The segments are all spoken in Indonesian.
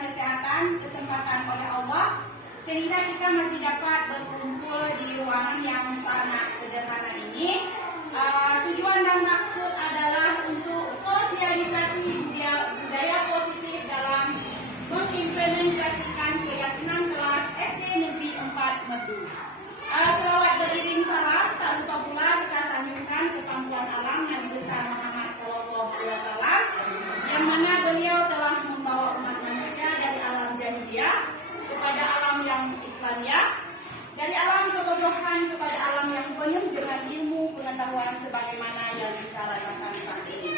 diberikan kesempatan oleh Allah, sehingga kita masih dapat berkumpul di ruangan yang sangat sederhana ini. Tujuan dan maksud adalah untuk sosialisasi budaya positif dalam mengimplementasikan keyakinan kelas SD Negeri 4 Medu. Selawat beriring salam, tak lupa pula kita sanjungkan kepangkuan alam Nabi besar Muhammad SAW, yang mana beliau telah membawa umat manusia dari alam jahiliyah kepada alam yang Islamiyah, dari alam kebodohan kepada alam yang penuh dengan ilmu pengetahuan sebagaimana yang kita rasakan saat ini.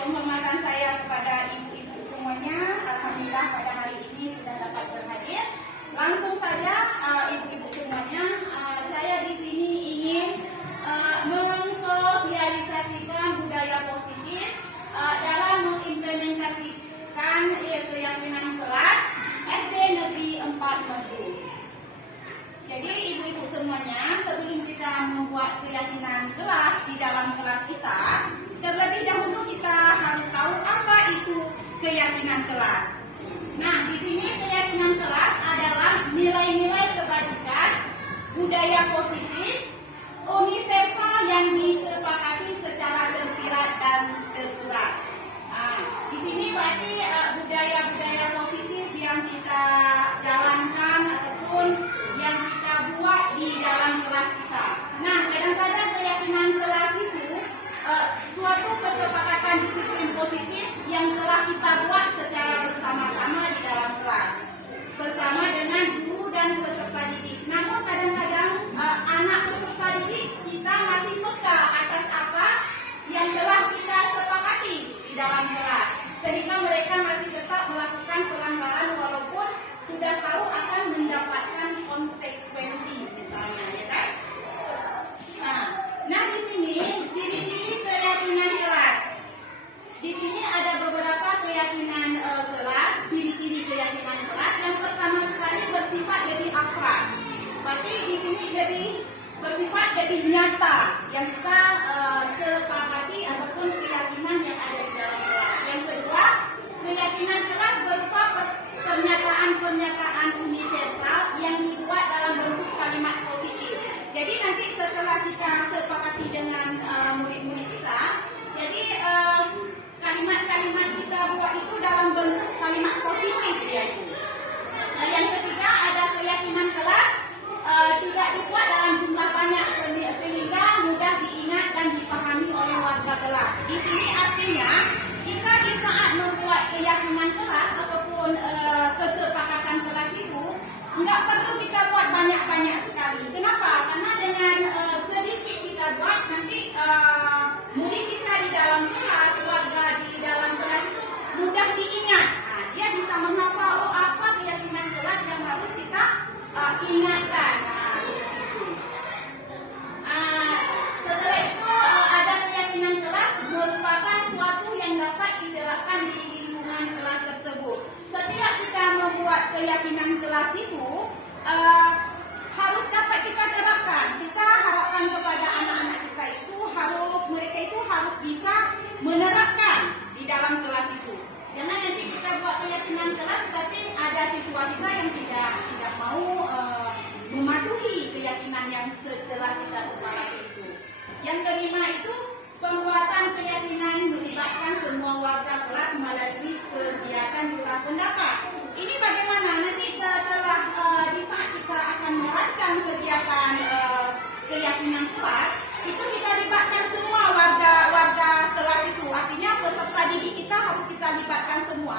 Penghormatan saya kepada ibu-ibu semuanya, alhamdulillah pada hari ini sudah dapat berhadir. Langsung saja ibu-ibu semuanya, saya di sini ingin mensosialisasikan budaya positif dalam mengimplementasikan keyakinan kelas SD Negeri 4 Medu. Jadi ibu-ibu semuanya, sebelum kita membuat keyakinan kelas di dalam kelas kita, terlebih dahulu kita harus tahu apa itu keyakinan kelas. Nah, di sini keyakinan kelas adalah nilai-nilai kebajikan, budaya positif, universal yang disepakati secara tersirat dan tersurat. Di sini berarti budaya-budaya positif yang kita jalankan ataupun yang kita buat di dalam kelas kita. Nah, kadang-kadang keyakinan kelas itu suatu kesepakatan disiplin positif yang telah kita buat secara bersama-sama di dalam kelas bersama dengan guru dan peserta didik. Namun kadang-kadang anak peserta didik kita masih peka atas apa yang telah kita sepakati di dalam kelas, sehingga mereka masih tetap melakukan pelanggaran walaupun sudah tahu akan mendapatkan konsekuensi misalnya, ya kan? Nah di sini ciri-ciri keyakinan kelas. Di sini ada beberapa keyakinan kelas, ciri-ciri keyakinan kelas. Yang pertama sekali bersifat jadi abstrak. Berarti di sini jadi bersifat jadi nyata yang kita sepakati ataupun keyakinan yang ada di dalam kelas. Yang kedua, keyakinan kelas berupa pernyataan-pernyataan universal yang dibuat dalam bentuk kalimat positif. Jadi nanti setelah kita sepakati dengan murid-murid kita, jadi kalimat-kalimat kita buat itu dalam bentuk kalimat positif yaitu. Yang ketiga ada keyakinan kelas tidak dibuat dalam jumlah banyak sehingga mudah diingat dan dipahami oleh warga kelas. Di sini artinya kita di saat membuat keyakinan kelas ataupun kesepakatan kelas itu nggak perlu kita buat banyak-banyak sekali. Kenapa? Karena dengan sedikit kita buat nanti murid kita di dalam kelas, warga di dalam kelas itu mudah diingat. Nah, dia bisa menghafal apa keyakinan kelas yang harus kita ingatkan. Nah, seperti itu. Setelah itu ada keyakinan kelas merupakan suatu yang dapat diterapkan di lingkungan kelas tersebut. Setiap kita membuat keyakinan kelas itu harus dapat kita terapkan. Kita harapkan kepada anak-anak kita itu mereka itu harus bisa menerapkan di dalam kelas itu. Jangan nanti kita buat keyakinan kelas tapi ada siswa kita yang tidak mau mematuhi keyakinan yang setelah kita sepakati itu. Yang kelima itu pembuatan keyakinan melibatkan semua warga kelas melalui kegiatan curah pendapat. Ini bagaimana nanti setelah di saat kita akan merancang kegiatan keyakinan kelas, itu kita libatkan semua warga kelas itu. Artinya peserta didik kita harus kita libatkan semua.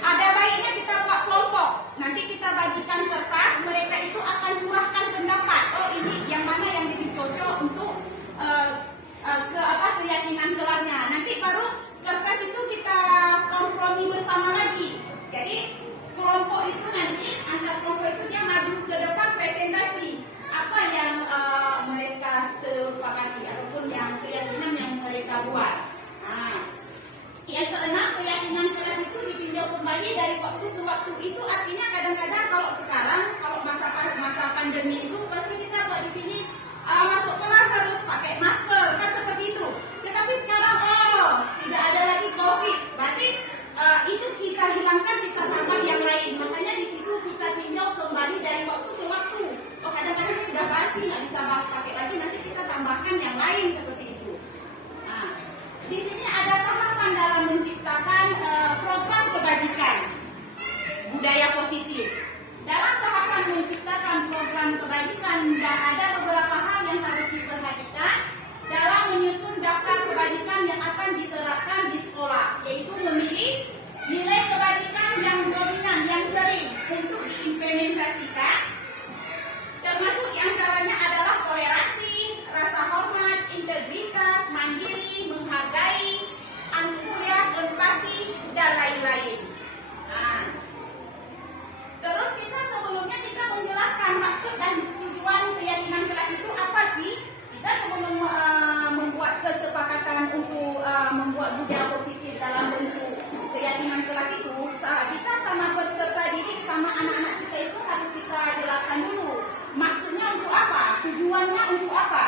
Ada baiknya kita buat kelompok. Nanti kita bagikan kertas, mereka itu akan curahkan pendapat. Oh ini yang mana yang lebih cocok untuk keyakinan kelasnya. Nanti baru kertas itu kita kompromi bersama lagi. Jadi kelompok itu nanti antar kelompok itu dia maju ke depan presentasi apa yang mereka sepakati ataupun yang keyakinan yang mereka buat. Yang keenam, keyakinan kelas itu ditinjau kembali dari waktu ke waktu. Itu artinya kadang-kadang kalau sekarang masa pandemi itu pasti kita buat di sini masuk kelas harus pakai masker kan seperti itu. Tetapi sekarang tidak ada lagi COVID. Berarti itu kita hilangkan, kita misalkan yang lain seperti itu. Nah, di sini ada tahapan dalam menciptakan program kebajikan budaya positif. Dalam tahapan menciptakan program kebajikan, ada beberapa hal yang harus diperhatikan dalam menyusun daftar kebajikan yang akan diterapkan di sekolah, yaitu memilih nilai kebajikan yang dominan, yang sering untuk diimplementasikan, termasuk diantaranya adalah toleransi, rasa hormat, integritas, mandiri, menghargai, antusias, empati, dan lain-lain. Nah, terus sebelumnya kita menjelaskan maksud dan tujuan keyakinan kelas itu apa sih? Kita sebelum membuat kesepakatan untuk membuat budaya positif dalam bentuk keyakinan kelas itu, kita sama peserta didik sama anak-anak kita itu harus kita jelaskan dulu maksudnya untuk apa, tujuannya untuk apa.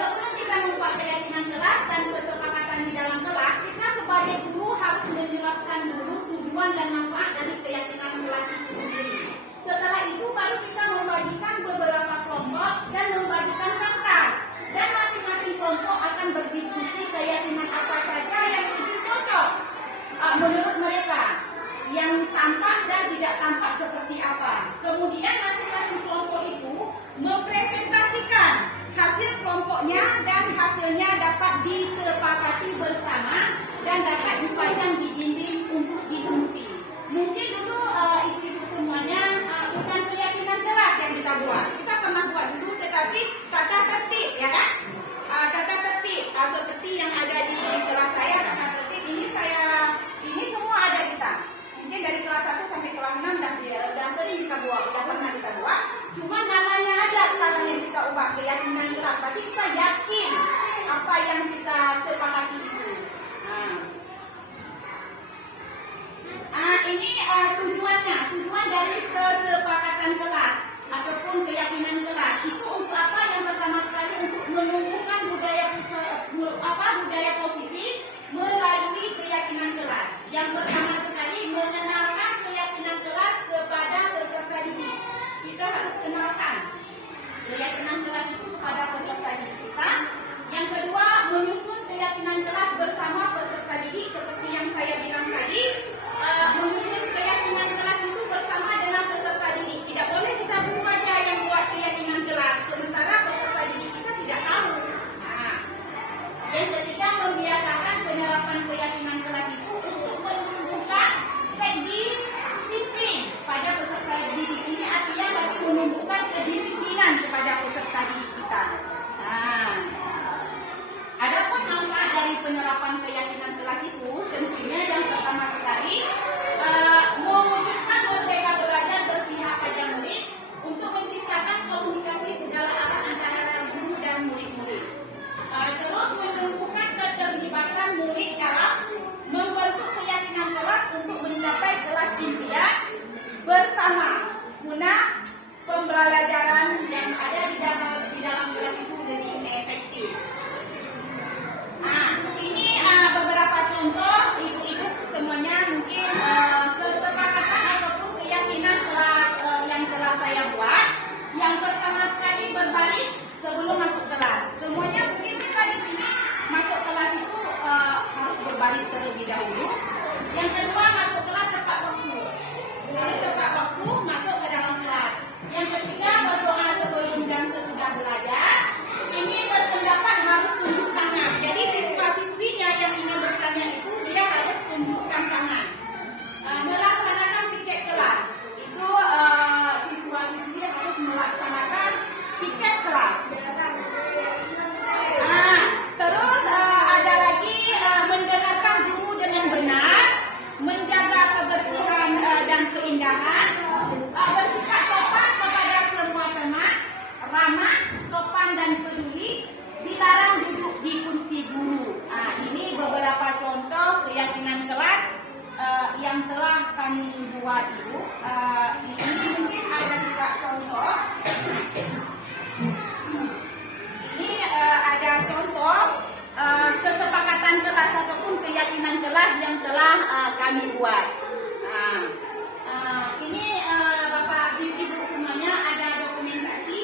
Sebelum kita membuat keyakinan kelas dan kesepakatan di dalam kelas, kita sebagai guru harus menjelaskan dulu tujuan dan manfaat dari keyakinan kelas itu sendiri. Setelah itu baru kita membagikan beberapa kelompok dan membagikan daftar, dan masing-masing kelompok akan berdiskusi keyakinan apa saja yang itu cocok menurut mereka, yang tampak dan tidak tampak seperti apa. Kemudian masing-masing kelompok itu mempresentasikan hasil kelompoknya, dan hasilnya dapat disepakati bersama dan dapat dipajang di dinding untuk diikuti. Mungkin dulu ibu-ibu semuanya bukan keyakinan kelas yang kita buat. Kita pernah buat dulu, tetapi tata tertib, ya kan? Tata tertib seperti yang ada di kelas saya, tata tertib ini semua ada kita. Mungkin dari kelas 1 sampai kelas 6 dan sering kita buat, sudah pernah kita buat. Cuma namanya aja sekarang yang kita ubah keyakinan kelas. Tapi kita yakin apa yang kita sepakati itu. Ini tujuannya, tujuan dari kesepakatan kelas ataupun keyakinan kelas itu untuk apa? Yang pertama sekali untuk menumbuhkan budaya positif melalui keyakinan kelas. Yang pertama sekali mengenalkan keyakinan kelas kepada peserta didik. Kita harus kenalkan keyakinan kelas itu kepada peserta didik kita. Yang kedua, menyusun keyakinan kelas bersama peserta didik seperti yang saya bilang tadi. Menyusun keyakinan kelas itu bersama dengan peserta didik. Tidak boleh kita buru aja yang buat keyakinan kelas, sementara peserta didik kita tidak tahu. Yang ketiga, membiasakan penerapan keyakinan kelas itu untuk menumbuhkan segi disiplin pada peserta didik. Ini artinya bagi menumbuhkan kedisiplinan kepada peserta didik kita. Adapun manfaat dari penerapan keyakinan kelas itu, tentunya yang pertama sekali mewujudkan merdeka belajar berpihak pada murid untuk menciptakan komunikasi segala arah antara guru dan murid-murid. Terus menumbuhkan keterlibatan murid dalam membentuk keyakinan kelas untuk mencapai kelas impian bersama guna pembelajaran yang ada di dalam kelas itu lebih efektif. Ini beberapa contoh ibu-ibu semuanya mungkin kesepakatan ataupun keyakinan kelas yang telah saya buat. Yang pertama sekali berbaris sebelum masuk kelas. Semuanya mungkin kita di sini masuk kelas itu harus berbaris terlebih dahulu. Yang kedua, masuk kelas tepat waktu. Harus tepat waktu masuk ke dalam kelas. Yang ketiga, berdoa sebelum dan sesudah belajar. Ini berpendapat harus tunjuk tangan. Jadi siswa-siswinya yang ingin bertanya itu dia harus tunjukkan tangan. Melaksanakan piket kelas. Itu siswa-siswi harus melaksanakan piket kelas. Terus ada lagi mendengarkan guru dengan benar, menjaga kebersihan dan keindahan, bersikap sopan kepada semua teman, ramah, sopan dan peduli, dilarang duduk di kursi guru. Ini beberapa contoh keyakinan kelas yang telah kami buat ibu. Ini mungkin ada juga contoh. Ini ada contoh kesepakatan kelas ataupun keyakinan kelas yang telah kami buat. Ini Bapak Ibu semuanya ada dokumentasi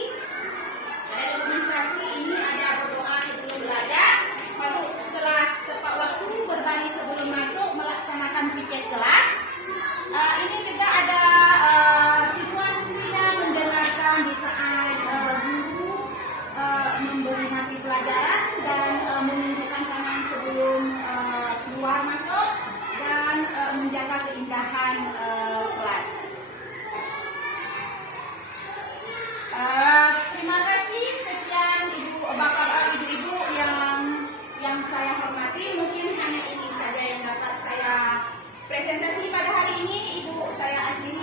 presentasi pada hari ini Ibu saya Adli